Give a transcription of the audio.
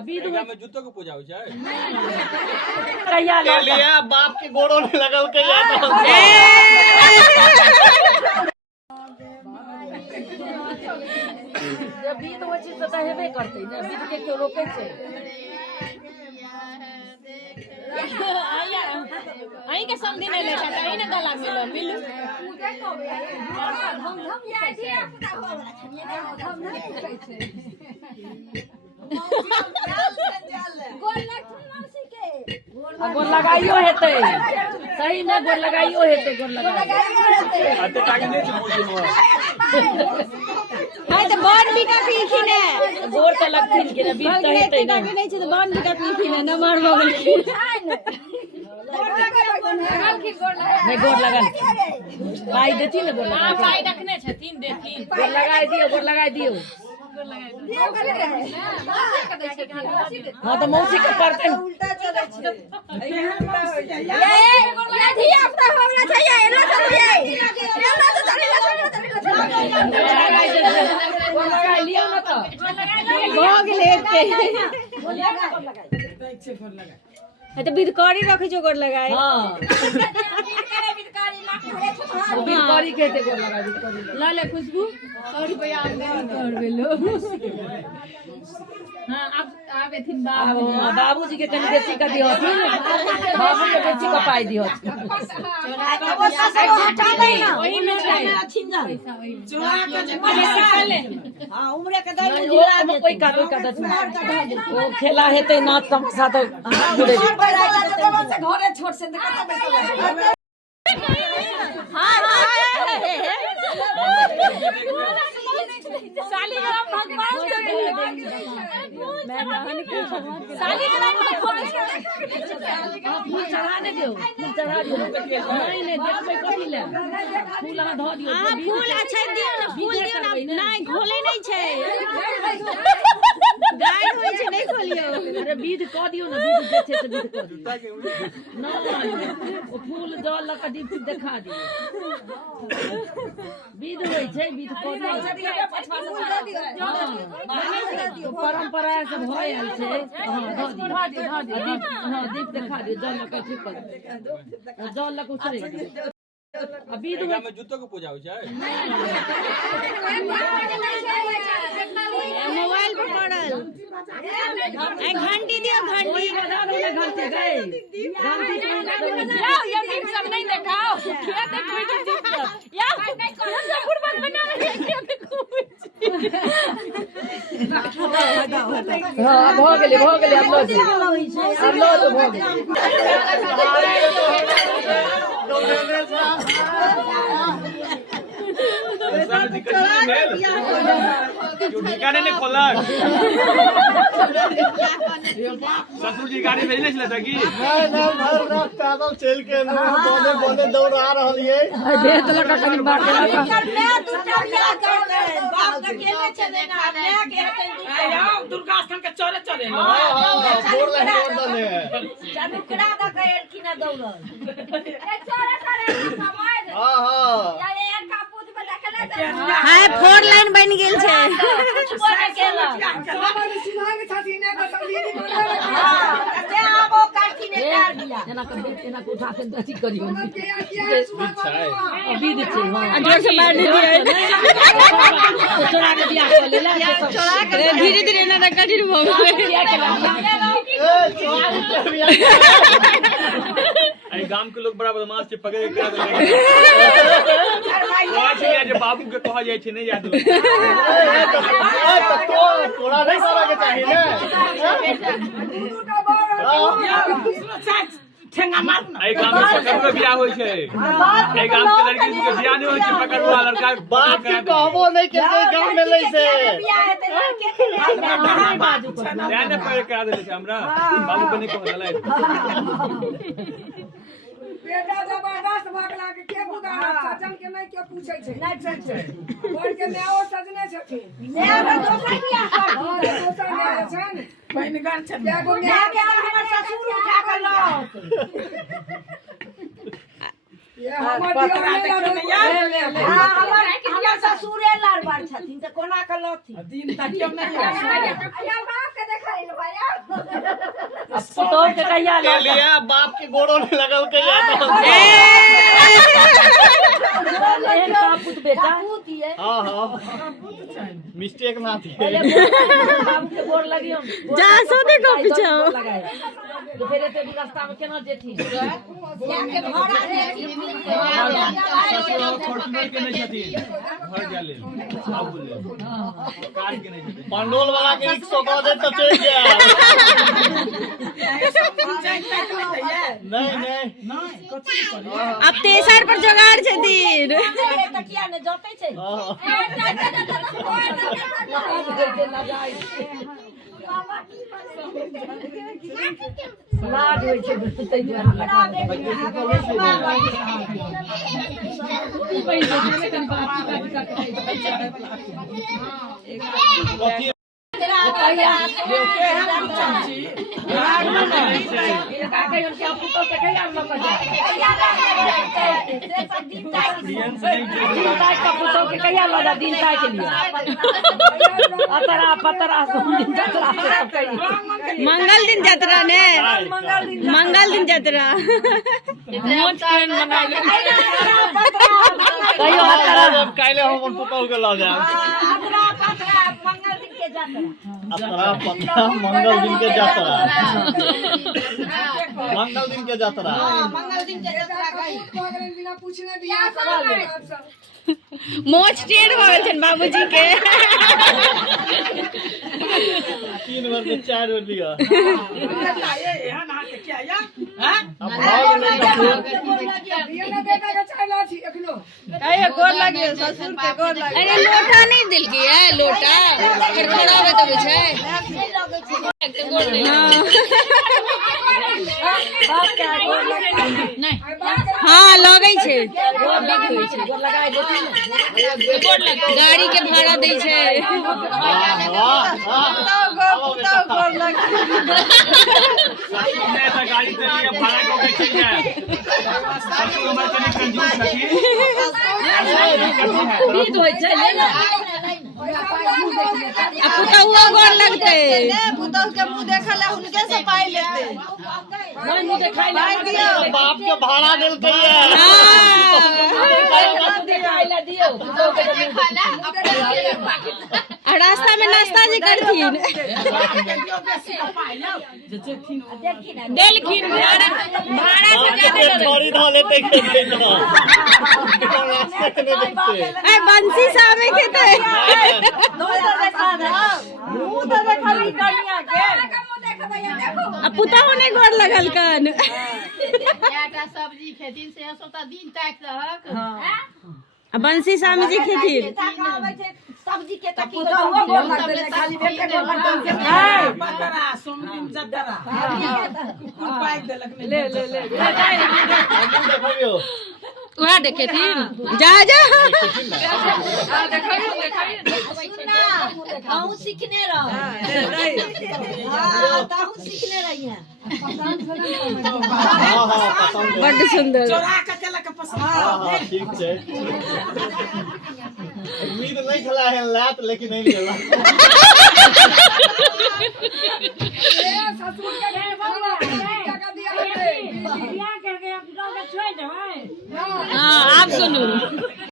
अभी तो में जूतो के पूजा हो जाए कहिया लिया बाप के गोड़ों में लगल के जब भी तो वो चीज तो हेबे करते ना बीत के क्यों रोके छे आई के समझी नहीं लेता आई ना गला मिलो मिलू गोर लगाइयो हेते सही में गोर लगाइयो हेते गोर लगाइयो अते टाइम नहीं छे मुझे हाय तो बॉन बिका पीखी ने गोर तो लगथिन के ना बीत हेते ना नहीं छे तो बॉन बिका पीखी ने न मार बगल मैं गोर लगा पाई देती ना गोर लगा पाई रखने छथिन देती गोर लगाई दियो हाँ तो मौसी के पड़ते उल्टा चले छे लियो ना तो भोग लेते है तो बिदकारी रखी जो गोर लगाए हां बिदकारी कहते गोर लगा बिदकारी ला ले खुशबू 100 रुपया और बेलो हां अब एथिन बाबूजी के कनी बेसी का दियो बाबू के बेसी का पाई दियो वही में हां उम्र के दई कोई का वो खेला हेते नाच तमाशा तो घरे छोड़ से साली भगवान साली फूल चढ़ा दे दियो नहीं देखबै कथि ले फूल अहाँ धो दियो फूल अच्छा दियो ना फूल दियो ना नहीं घोले नहीं छे गाय होय छे नहीं खोलियो अरे बीध क दियो ना बीध जे छे से बीध क दियो नहीं ओ फूल जल लक दीप देखा दियो बीध होय छे बीध क दियो परंपरा से भय आयल छे हां धो दियो दीप हां दीप देखा दियो जल लक ठीक कर जल लक उतरे अभी तो में जूतो के पूजा हो जाए मोबाइल पर पड़ल घंटी दियो घंटी घंटी गए ये दीप सब नहीं देखाओ क्या देखो दीप या नहीं कौन सा कुर्बान बना रहे क्या देखो हां भ गेले हम लो तो भ ठिकाने नहीं खोला ससुर जी गाड़ी भेजने छले था की ना भर रात पैदल चल के बोले बोले दौड़ा रहल ये भेज लका कनी बात मैं दूटा बियाह कर बाप का केने चले ना मैं के हतन दुर्गा स्थान के चोरे चले गोर लगा दने टुकड़ा दा के किना दौड़ल ए चोरा करे समय हां हां या एक का पूत में रखले हाय 4 लाइन बन गेल छे बोले केला सिंहांग छाती ने को संदीनी बोले हां ते आबो काठी ने काट दिया एना के उठा के अथी करियो अच्छा अभी दे छे हां जोर से मार दियो चोरा के बियाह कर लेला धीरे धीरे ना कठिन भ आई गांव के लोग बड़ा बदमाश छे पकड़ के करा देले जे बाबू के कहा जाय छे नहीं याद तो थोड़ा नहीं करा के चाहिए ठेंगा मार आई गांव में पकड़ के बियाह होय छे आई गांव के लड़की के बियाह नहीं होय छे पकड़ वाला लड़का बाप के कहबो नहीं के गांव में लई से बियाह है ते लड़के के ध्यान पे करा देले छे हमरा बाबू के नहीं कहला बेटा जबरदस्त भागला के बुदा सजन के नहीं के पूछै छै नहीं छै बोल के मेओ सजने छथिन मैं दोसर बियाह कर दोसर में छन पैनगर छन क्या गो मैं के हमर ससुर उठा के लौट ये हमर हमर ससुरे लाल बार छथिन त कोना के लौट दिन तकियो नहीं या बाप के देखै ले भैया पुतोह के कहिया के लिए बाप के गोड़ों में लगल के पुत बेटा हाँ हाँ मिस्टेक ना थी बाबू के गोड़ लगी हम जा सो देखो पीछे तो फिर एते रास्ता में केना जेठी जाके भाड़ा देती फॉर्च्यूनर के नहीं छथिन घर जाले अब बोले कार के नहीं छथिन पंडोल वाला के 100 कह दे तो चल गया नहीं नहीं अब तेसर पर जोगाड़ छथिन तकिया ने जोते छै लाड होय छै तै मंगल दिन यात्रा ने मंगल दिन यात्रा काले हम पुतौह के ला जाए मंगल दिन के यात्रा मंगल दिन के यात्रा बिना पूछने दिया मोच टेढ़ भऽ गेल छन बाबूजी के 3 बार के 4 बार लिया अरे लोटा नहीं दिल की है लोटा फिर खड़ा होवे तो छै हाँ लगे छै गाड़ी के भाड़ा दै छै गाड़ी से लिए भाड़ा को के चल जाए ससुर हमर कनी कंजूस छथिन बीत होय छै ले पुतहुआ गोर लगते पुतौह के मुंह देखल है उनके से पाई लेते नहीं मुझे खाई दियो बाप के भाड़ा दिल के खाई दियो रास्ता में नाश्ता जी करथिन देलखिन भाड़ा से ज्यादा थोड़ी धा लेते के ए बंसी सामे के ते पुतहु ने गोर लगल कन सब्जी खेतीन से सोता दिन तक रहक बंसी स्वामी जी खेथिन सब्जी के तक खाली देखे वहाँ देखेथिन जा जा कहूँ सीखने रहो सीखने रही है बड़ सुंदर ठीक है उम्मीद नहीं खला है लात लेकिन नहीं मिला ससुर के घर वाला क्या कर दिया है हाँ आप सुनू